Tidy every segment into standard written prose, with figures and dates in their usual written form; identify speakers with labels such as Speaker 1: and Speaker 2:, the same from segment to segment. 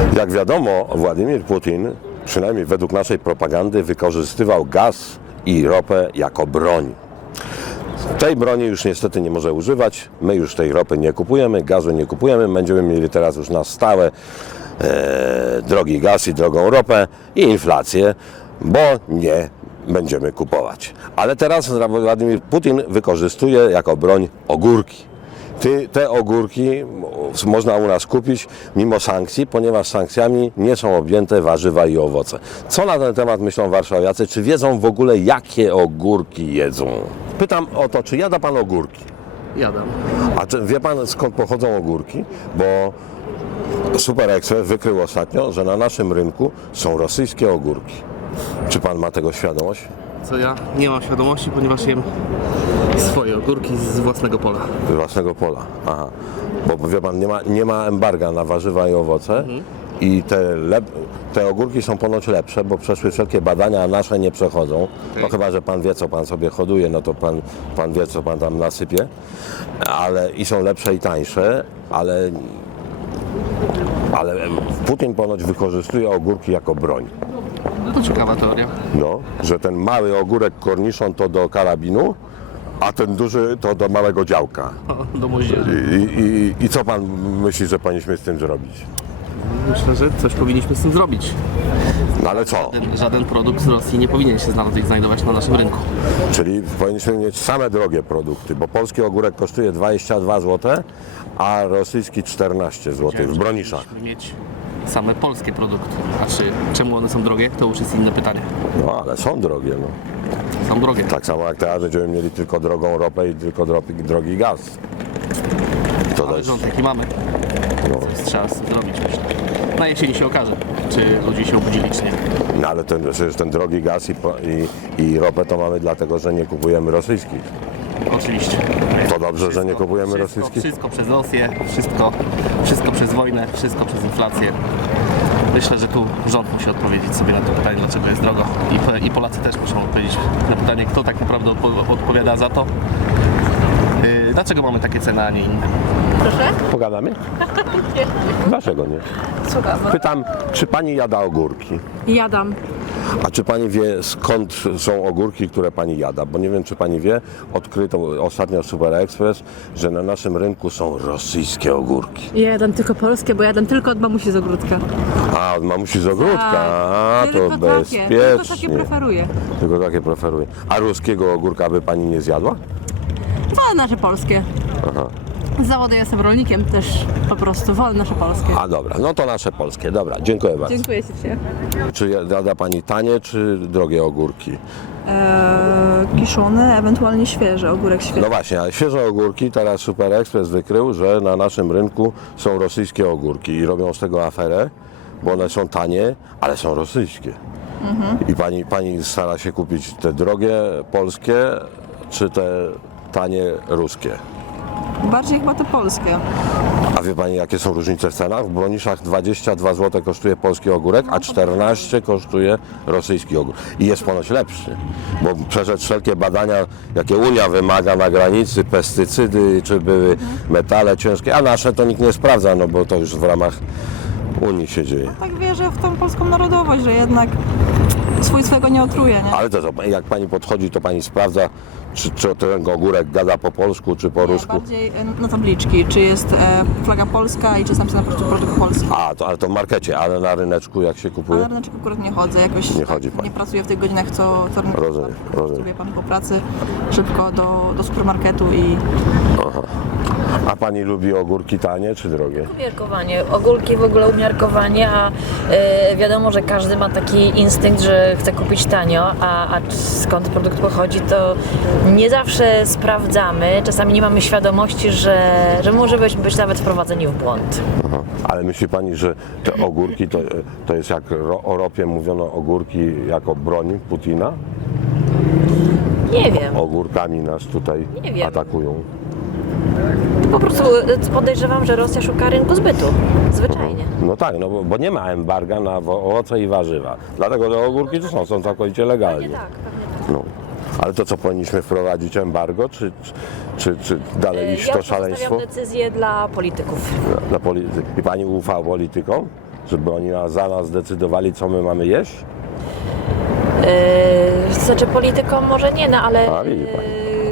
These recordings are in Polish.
Speaker 1: Jak wiadomo, Władimir Putin, przynajmniej według naszej propagandy, wykorzystywał gaz i ropę jako broń. Tej broni już niestety nie może używać, my już tej ropy nie kupujemy, gazu nie kupujemy, będziemy mieli teraz już na stałe drogi gaz i drogą ropę i inflację, bo nie będziemy kupować. Ale teraz Władimir Putin wykorzystuje jako broń ogórki. Te ogórki można u nas kupić mimo sankcji, ponieważ sankcjami nie są objęte warzywa i owoce. Co na ten temat myślą warszawiacy? Czy wiedzą w ogóle, jakie ogórki jedzą? Pytam o to, czy jada pan ogórki?
Speaker 2: Jadam.
Speaker 1: A czy wie pan, skąd pochodzą ogórki? Bo Super Express wykrył ostatnio, że na naszym rynku są rosyjskie ogórki. Czy pan ma tego świadomość?
Speaker 2: Co ja nie mam świadomości, ponieważ jem swoje ogórki z własnego pola.
Speaker 1: Z własnego pola. Aha. Bo wie pan, nie ma embarga na warzywa i owoce i te ogórki są ponoć lepsze, bo przeszły wszelkie badania, a nasze nie przechodzą. No chyba, że pan wie, co pan sobie hoduje, no to pan wie, co pan tam nasypie. Ale i są lepsze i tańsze, ale Putin ponoć wykorzystuje ogórki jako broń.
Speaker 2: No to ciekawa teoria.
Speaker 1: No, że ten mały ogórek korniszon to do karabinu, a ten duży to do małego działka.
Speaker 2: Do moździerza.
Speaker 1: I co pan myśli, że powinniśmy z tym zrobić?
Speaker 2: Myślę, że coś powinniśmy z tym zrobić.
Speaker 1: No ale co?
Speaker 2: Żaden produkt z Rosji nie powinien się znajdować na naszym rynku.
Speaker 1: Czyli powinniśmy mieć same drogie produkty, bo polski ogórek kosztuje 22 zł, a rosyjski 14 zł w Broniszach.
Speaker 2: Powinniśmy mieć same polskie produkty. Znaczy, czemu one są drogie, to już jest inne pytanie.
Speaker 1: No ale są drogie, no.
Speaker 2: Są drogie.
Speaker 1: Tak samo jak teraz będziemy mieli tylko drogą ropę i tylko drogi gaz. To
Speaker 2: Ale
Speaker 1: też,
Speaker 2: rząd jaki mamy.
Speaker 1: no.
Speaker 2: Coś trzeba z tym zrobić, myślę. Na jesieni się okaże, czy ludzie się obudzili, czy nie.
Speaker 1: No ale przecież ten drogi gaz i ropę to mamy dlatego, że nie kupujemy rosyjskich.
Speaker 2: Oczywiście.
Speaker 1: To dobrze, że nie kupujemy rosyjskich?
Speaker 2: Wszystko przez Rosję, wszystko przez wojnę, wszystko przez inflację. Myślę, że tu rząd musi odpowiedzieć sobie na to pytanie, dlaczego jest drogo. I Polacy też muszą odpowiedzieć na pytanie, kto tak naprawdę odpowiada za to. Dlaczego mamy takie ceny, a nie inne?
Speaker 3: Proszę?
Speaker 1: Pogadamy? Dlaczego nie?
Speaker 3: Słucham.
Speaker 1: Pytam, czy pani jada ogórki?
Speaker 3: Jadam.
Speaker 1: A czy pani wie, skąd są ogórki, które pani jada? Bo nie wiem, czy pani wie, odkryto ostatnio Super Express, że na naszym rynku są rosyjskie ogórki.
Speaker 3: Ja jadam tylko polskie, bo jadam tylko od mamusi z ogródka.
Speaker 1: A, od mamusi z ogródka, a
Speaker 3: tylko
Speaker 1: to
Speaker 3: takie,
Speaker 1: bezpiecznie.
Speaker 3: tylko takie preferuję.
Speaker 1: Tylko takie preferuję. A ruskiego ogórka by pani nie zjadła?
Speaker 3: Wolne nasze polskie.
Speaker 1: Aha.
Speaker 3: Z zawodu jestem rolnikiem, też po prostu wolne nasze polskie.
Speaker 1: A dobra, no to nasze polskie. Dobra, dziękuję bardzo.
Speaker 3: Dziękuję ślicznie.
Speaker 1: Czy jada pani tanie, czy drogie ogórki?
Speaker 4: Kiszone, ewentualnie świeże, ogórek
Speaker 1: No
Speaker 4: świeży.
Speaker 1: właśnie, ale świeże ogórki, teraz Super Express wykrył, że na naszym rynku są rosyjskie ogórki i robią z tego aferę, bo one są tanie, ale są rosyjskie. I pani stara się kupić te drogie polskie, czy te tanie ruskie?
Speaker 4: Bardziej chyba te polskie.
Speaker 1: A wie pani, jakie są różnice w cenach? W Broniszach 22 zł kosztuje polski ogórek, a 14 kosztuje rosyjski ogórek. I jest ponoć lepszy, bo przeszedł wszelkie badania, jakie Unia wymaga na granicy, pestycydy, czy były metale ciężkie, a nasze to nikt nie sprawdza, no bo to już w ramach Unii się dzieje.
Speaker 4: Tak wierzę w tą polską narodowość, że jednak swojego nie otruje, nie?
Speaker 1: Ale to co, jak pani podchodzi, to pani sprawdza, czy ten ogórek gada po polsku, czy po rusku?
Speaker 4: Bardziej na tabliczki, czy jest flaga polska i czy jest napisane po prostu produkt polski.
Speaker 1: Ale to w markecie, ale na ryneczku jak się
Speaker 4: A
Speaker 1: kupuje?
Speaker 4: na ryneczek akurat nie chodzę, jakoś
Speaker 1: Nie chodzi pani.
Speaker 4: nie pracuję w tych godzinach, co rynek.
Speaker 1: Rozumiem, rozumiem.
Speaker 4: Zrobię pan po pracy szybko do supermarketu i
Speaker 1: A pani lubi ogórki tanie, czy drogie?
Speaker 5: Umiarkowanie, ogórki w ogóle umiarkowanie, a wiadomo, że każdy ma taki instynkt, że chce kupić tanio, a skąd produkt pochodzi, to nie zawsze sprawdzamy, czasami nie mamy świadomości, że może być nawet wprowadzeni w błąd.
Speaker 1: Aha. Ale myśli pani, że te ogórki to jest jak o ropie mówiono, ogórki jako broń Putina?
Speaker 5: Nie wiem,
Speaker 1: Ogórkami nas tutaj
Speaker 5: Nie wiem.
Speaker 1: atakują.
Speaker 5: po prostu podejrzewam, że Rosja szuka rynku zbytu, zwyczajnie.
Speaker 1: No tak, no bo nie ma embarga na owoce i warzywa. Dlatego te ogórki tu są całkowicie legalnie.
Speaker 5: Tak, pewnie tak.
Speaker 1: No. Ale to co, powinniśmy wprowadzić embargo, czy dalej iść w
Speaker 5: Ja
Speaker 1: to
Speaker 5: pozostawiam
Speaker 1: szaleństwo?
Speaker 5: decyzję dla polityków.
Speaker 1: I pani ufa politykom? żeby oni za nas decydowali, co my mamy jeść?
Speaker 5: Znaczy politykom może nie, no ale...
Speaker 1: A, widzi pani.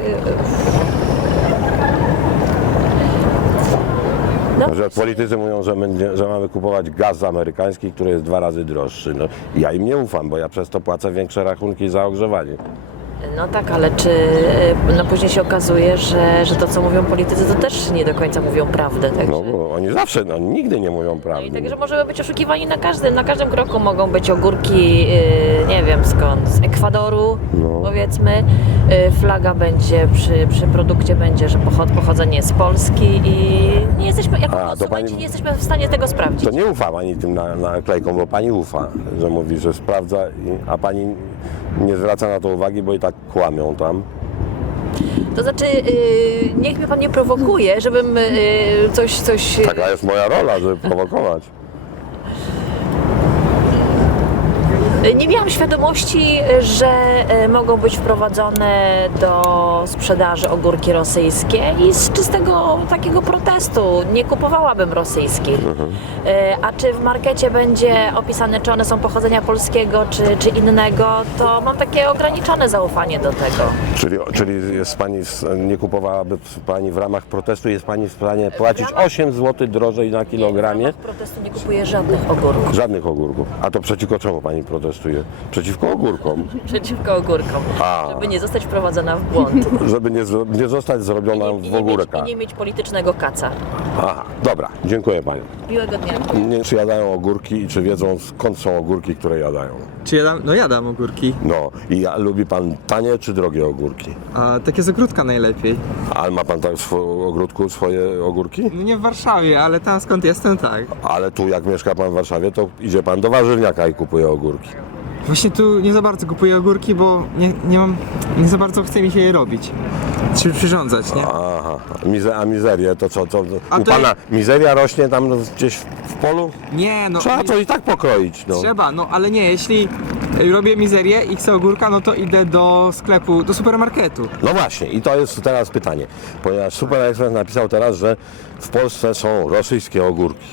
Speaker 5: No,
Speaker 1: Że politycy mówią, że mamy kupować gaz amerykański, który jest 2 razy droższy. No, ja im nie ufam, bo ja przez to płacę większe rachunki za ogrzewanie.
Speaker 5: no tak, ale czy no później się okazuje, że to, co mówią politycy, to też nie do końca mówią prawdę, także...
Speaker 1: No bo oni zawsze, nigdy nie mówią
Speaker 5: No i
Speaker 1: prawdy.
Speaker 5: także możemy być oszukiwani na każdym kroku mogą być ogórki, nie wiem skąd, z Ekwadoru,
Speaker 1: No.
Speaker 5: powiedzmy. Flaga będzie, przy produkcie będzie, że pochodzenie z Polski i nie jesteśmy, jako
Speaker 1: to
Speaker 5: konsumenci
Speaker 1: pani-
Speaker 5: nie jesteśmy w stanie tego sprawdzić.
Speaker 1: To nie ufam ani tym naklejkom, bo pani ufa, że mówi, że sprawdza, a pani nie zwraca na to uwagi, bo i tak kłamią tam.
Speaker 5: To znaczy, niech mnie pan nie prowokuje, żebym coś...
Speaker 1: Taka jest moja rola, żeby prowokować.
Speaker 5: Nie miałam świadomości, że mogą być wprowadzone do sprzedaży ogórki rosyjskie i z czystego takiego protestu nie kupowałabym rosyjskich. A czy w markecie będzie opisane, czy one są pochodzenia polskiego, czy innego, to mam takie ograniczone zaufanie do tego.
Speaker 1: Czyli jest pani, nie kupowałaby pani w ramach protestu, jest pani w stanie płacić 8 zł drożej na kilogramie?
Speaker 5: W ramach protestu nie kupuję żadnych ogórków.
Speaker 1: Żadnych ogórków. A to przeciwko czemu pani protestuje? Przeciwko ogórkom.
Speaker 5: Przeciwko ogórkom,
Speaker 1: A.
Speaker 5: żeby nie zostać wprowadzona w błąd.
Speaker 1: Żeby nie zostać zrobiona w ogórka.
Speaker 5: I nie mieć politycznego kaca.
Speaker 1: Aha, dobra, dziękuję pani.
Speaker 5: Miłego dnia.
Speaker 1: Czy jadają ogórki i czy wiedzą skąd są ogórki, które jadają?
Speaker 6: Czy jadam? No jadam ogórki.
Speaker 1: No i lubi pan tanie czy drogie ogórki?
Speaker 6: A takie z ogródka najlepiej.
Speaker 1: Ale ma pan tak w swoim ogródku swoje ogórki?
Speaker 6: No nie w Warszawie, ale tam skąd jestem, tak.
Speaker 1: Ale tu jak mieszka pan w Warszawie, to idzie pan do warzywniaka i kupuje ogórki.
Speaker 6: Właśnie tu nie za bardzo kupuję ogórki, bo nie za bardzo chce mi się je robić. Czy przyrządzać, nie?
Speaker 1: Aha, a mizerię to co?
Speaker 6: A
Speaker 1: U
Speaker 6: to-
Speaker 1: pana mizeria rośnie tam gdzieś w polu?
Speaker 6: Nie, no
Speaker 1: Trzeba to i tak pokroić, no.
Speaker 6: trzeba, no ale nie, jeśli robię mizerię i chcę ogórka, no to idę do sklepu, do supermarketu.
Speaker 1: No właśnie, i to jest teraz pytanie, ponieważ Super Express napisał teraz, że w Polsce są rosyjskie ogórki.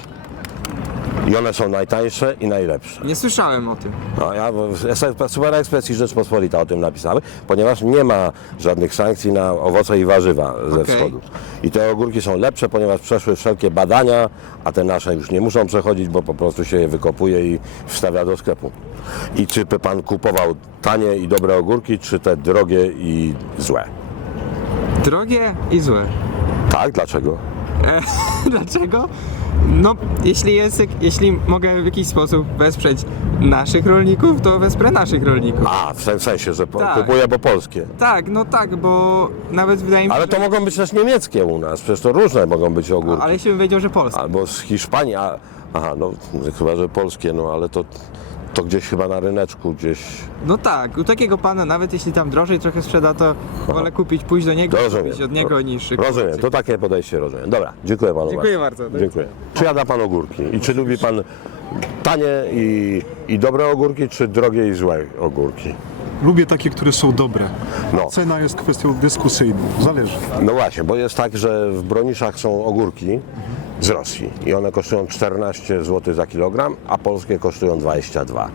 Speaker 1: I one są najtańsze i najlepsze.
Speaker 6: Nie słyszałem o tym.
Speaker 1: No, Super Express i Rzeczpospolita o tym napisały, ponieważ nie ma żadnych sankcji na owoce i warzywa ze
Speaker 6: Okej.
Speaker 1: wschodu. I te ogórki są lepsze, ponieważ przeszły wszelkie badania, a te nasze już nie muszą przechodzić, bo po prostu się je wykopuje i wstawia do sklepu. I czy by pan kupował tanie i dobre ogórki, czy te drogie i złe?
Speaker 6: Drogie i złe.
Speaker 1: Tak, dlaczego?
Speaker 6: Dlaczego? No, jeśli mogę w jakiś sposób wesprzeć naszych rolników, to wesprę naszych rolników.
Speaker 1: A, w sensie, że
Speaker 6: Tak.
Speaker 1: kupuję, bo polskie.
Speaker 6: Tak, no tak, bo nawet wydaje mi się,
Speaker 1: Ale to mogą być też niemieckie u nas, przecież to różne mogą być ogórki.
Speaker 6: ale jeśli bym wiedział, że Polska.
Speaker 1: Albo z Hiszpanii, aha, no chyba, że polskie, no ale to gdzieś chyba na ryneczku, gdzieś.
Speaker 6: No tak, u takiego pana, nawet jeśli tam drożej trochę sprzeda, to wolę pójść do niego,
Speaker 1: Rozumiem.
Speaker 6: kupić od niego niż...
Speaker 1: Rozumiem, to takie podejście rozumiem. Dobra, dziękuję panu
Speaker 6: Dziękuję bardzo. Do
Speaker 1: Dziękuję. Czy jada pan ogórki? I czy lubi pan tanie i dobre ogórki, czy drogie i złe ogórki?
Speaker 7: Lubię takie, które są dobre.
Speaker 1: No.
Speaker 7: Cena jest kwestią dyskusyjną. Zależy.
Speaker 1: No właśnie, bo jest tak, że w Broniszach są ogórki z Rosji i one kosztują 14 zł za kilogram, a polskie kosztują 22.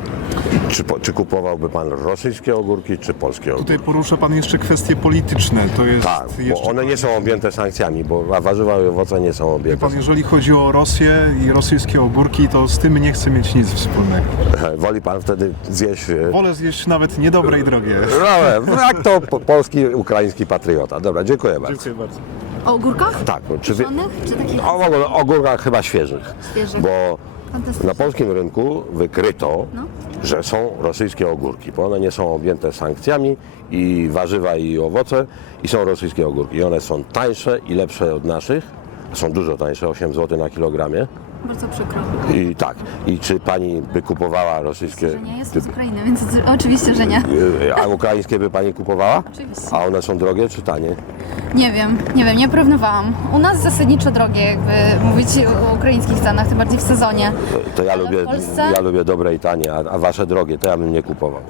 Speaker 1: Czy kupowałby pan rosyjskie ogórki, czy polskie ogórki?
Speaker 7: Tutaj porusza pan jeszcze kwestie polityczne. To jest
Speaker 1: Tak, bo
Speaker 7: jeszcze...
Speaker 1: one nie są objęte sankcjami, bo warzywa i owoce nie są objęte.
Speaker 7: Pan, jeżeli chodzi o Rosję i rosyjskie ogórki, to z tym nie chcę mieć nic wspólnego.
Speaker 1: Woli pan wtedy zjeść...
Speaker 7: Wolę zjeść nawet niedobre i drogie.
Speaker 1: No, jak to polski, ukraiński patriota. Dobra, dziękuję bardzo.
Speaker 7: Dziękuję bardzo.
Speaker 3: O ogórkach?
Speaker 1: Tak, czy
Speaker 3: Kiszonych, czy takich
Speaker 1: w ogóle o ogórkach chyba świeżych,
Speaker 3: świeżych?
Speaker 1: bo
Speaker 3: Fantastycznie.
Speaker 1: na polskim rynku wykryto,
Speaker 3: No.
Speaker 1: że są rosyjskie ogórki, bo one nie są objęte sankcjami i warzywa i owoce i są rosyjskie ogórki. I one są tańsze i lepsze od naszych, są dużo tańsze, 8 zł na kilogramie.
Speaker 3: Bardzo przykro.
Speaker 1: I tak, i czy pani by kupowała rosyjskie,
Speaker 3: Że nie jestem z Ukrainy, więc oczywiście, że nie.
Speaker 1: a ukraińskie by pani kupowała?
Speaker 3: Oczywiście.
Speaker 1: A one są drogie czy tanie?
Speaker 3: Nie wiem, nie porównywałam. U nas zasadniczo drogie, jakby mówić o ukraińskich cenach, tym bardziej w sezonie.
Speaker 1: To ja
Speaker 3: Ale w
Speaker 1: lubię,
Speaker 3: Polsce?
Speaker 1: ja lubię dobre i tanie, a wasze drogie to ja bym nie kupował.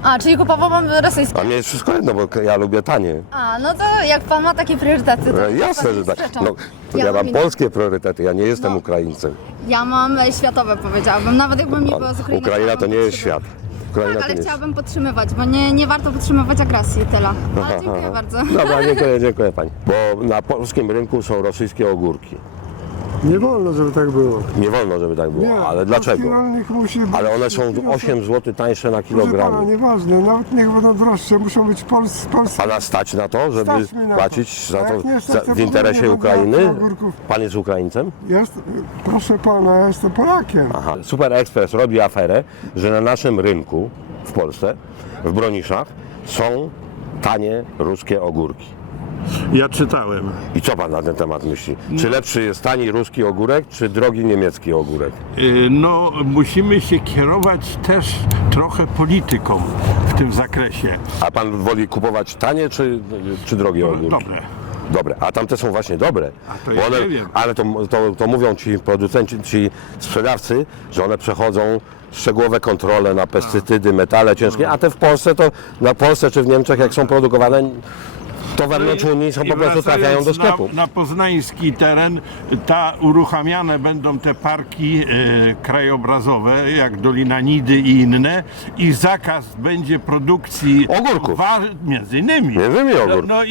Speaker 3: A, czyli kupowałam rosyjskie.
Speaker 1: A mnie jest wszystko jedno, bo ja lubię tanie.
Speaker 3: A, no to jak pan ma takie priorytety, to
Speaker 1: Jasne,
Speaker 3: pan
Speaker 1: że
Speaker 3: nie
Speaker 1: tak.
Speaker 3: sprzeczą.
Speaker 1: No, ja mam
Speaker 3: inne.
Speaker 1: polskie priorytety, ja nie jestem
Speaker 3: No.
Speaker 1: Ukraińcem.
Speaker 3: Ja mam światowe, powiedziałabym. Nawet jakbym nie była z Ukrainy.
Speaker 1: Ukraina to
Speaker 3: chciałabym
Speaker 1: nie jest
Speaker 3: podtrzymywać.
Speaker 1: świat. Ukraina
Speaker 3: Tak,
Speaker 1: to
Speaker 3: ale
Speaker 1: nie jest...
Speaker 3: chciałabym podtrzymywać, bo nie warto podtrzymywać agresji, tyle. Ale dziękuję bardzo.
Speaker 1: Dobra, dziękuję pani. Bo na polskim rynku są rosyjskie ogórki.
Speaker 8: Nie wolno, żeby tak było.
Speaker 1: Nie wolno, żeby tak było,
Speaker 8: Nie,
Speaker 1: ale
Speaker 8: polski
Speaker 1: dlaczego?
Speaker 8: rolnik musi być-
Speaker 1: Ale one są 8 zł tańsze na
Speaker 8: Proszę pana,
Speaker 1: kilogram.
Speaker 8: nieważne, nawet niech będą droższe, muszą być polskie.
Speaker 1: Pana stać na to, żeby
Speaker 8: Stać mnie na to.
Speaker 1: płacić za
Speaker 8: A
Speaker 1: to
Speaker 8: jak nie stać, to
Speaker 1: w
Speaker 8: w ogóle
Speaker 1: interesie
Speaker 8: nie będę
Speaker 1: Ukrainy?
Speaker 8: jadł ogórków.
Speaker 1: Pan jest Ukraińcem?
Speaker 8: Proszę pana, ja jestem Polakiem.
Speaker 1: Aha. Super Express robi aferę, że na naszym rynku w Polsce, w Broniszach, są tanie ruskie ogórki.
Speaker 9: Ja czytałem.
Speaker 1: I co pan na ten temat myśli? Czy lepszy jest tani ruski ogórek, czy drogi niemiecki ogórek?
Speaker 9: No, musimy się kierować też trochę polityką w tym zakresie.
Speaker 1: A pan woli kupować tanie, czy drogie ogórki?
Speaker 9: Dobre.
Speaker 1: Dobre, a tamte są właśnie dobre.
Speaker 9: to ja nie wiem.
Speaker 1: Ale to mówią ci producenci, ci sprzedawcy, że one przechodzą szczegółowe kontrole na pestycydy, metale ciężkie, a te w Polsce to, na Polsce czy w Niemczech, jak są produkowane, to wewnątrz Unii są
Speaker 9: I
Speaker 1: po prostu trafiają do
Speaker 9: wracając
Speaker 1: sklepu.
Speaker 9: Na poznański teren uruchamiane będą te parki krajobrazowe, jak Dolina Nidy i inne, i zakaz będzie produkcji
Speaker 1: Ogórków.
Speaker 9: Między innymi.
Speaker 1: Między innymi ogórków.
Speaker 9: No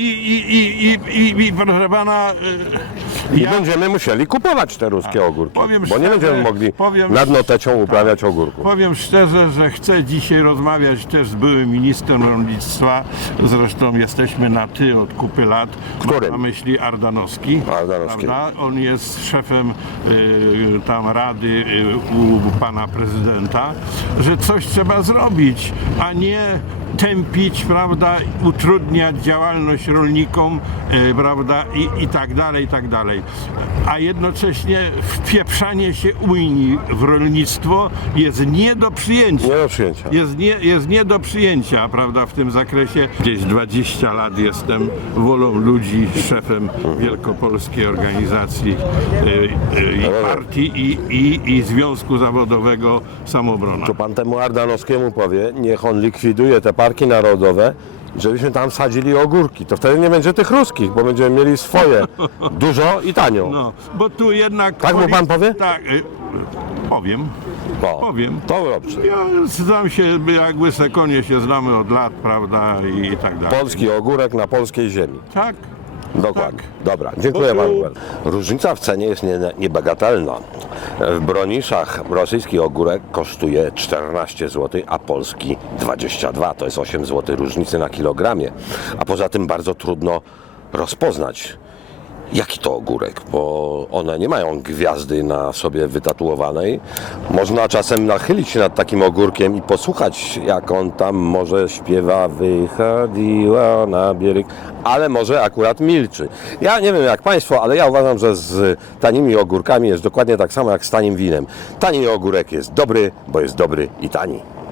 Speaker 9: i proszę pana,
Speaker 1: I będziemy musieli kupować te ruskie ogórki,
Speaker 9: powiem
Speaker 1: bo nie
Speaker 9: szczerze,
Speaker 1: będziemy mogli nad notecią uprawiać ogórków.
Speaker 9: Powiem szczerze, że chcę dzisiaj rozmawiać też z byłym ministrem rolnictwa. Zresztą jesteśmy na ty od kupy lat.
Speaker 1: Którym?
Speaker 9: Mam na myśli Ardanowski.
Speaker 1: Ardanowski.
Speaker 9: Prawda? On jest szefem tam rady u pana prezydenta, że coś trzeba zrobić, a nie tępić, prawda, utrudniać działalność rolnikom, prawda, i tak dalej, i tak dalej. A jednocześnie wpieprzanie się Unii w rolnictwo jest nie do przyjęcia.
Speaker 1: Nie do przyjęcia.
Speaker 9: Jest nie do przyjęcia, prawda, w tym zakresie. Gdzieś 20 lat jestem wolą ludzi, szefem wielkopolskiej organizacji partii i Związku Zawodowego Samobrona.
Speaker 1: To pan temu Ardanowskiemu powie, niech on likwiduje te parki narodowe, żebyśmy tam sadzili ogórki. To wtedy nie będzie tych ruskich, bo będziemy mieli swoje dużo i tanio.
Speaker 9: No, bo tu jednak...
Speaker 1: Tak mu pan powie?
Speaker 9: Tak, powiem.
Speaker 1: O,
Speaker 9: powiem.
Speaker 1: To dobrze.
Speaker 9: Ja znam się, jak łyse konie się znamy od lat, prawda, i tak dalej.
Speaker 1: Polski ogórek na polskiej ziemi.
Speaker 9: Tak.
Speaker 1: Dokładnie. Dobra, dziękuję panu bardzo. Różnica w cenie jest niebagatelna. W Broniszach rosyjski ogórek kosztuje 14 zł, a polski 22. To jest 8 zł różnicy na kilogramie. A poza tym bardzo trudno rozpoznać, jaki to ogórek, bo one nie mają gwiazdy na sobie wytatuowanej. Można czasem nachylić się nad takim ogórkiem i posłuchać, jak on tam może śpiewa, wychodziła na bieryk, ale może akurat milczy. Ja nie wiem jak państwo, ale ja uważam, że z tanimi ogórkami jest dokładnie tak samo jak z tanim winem. Tani ogórek jest dobry, bo jest dobry i tani.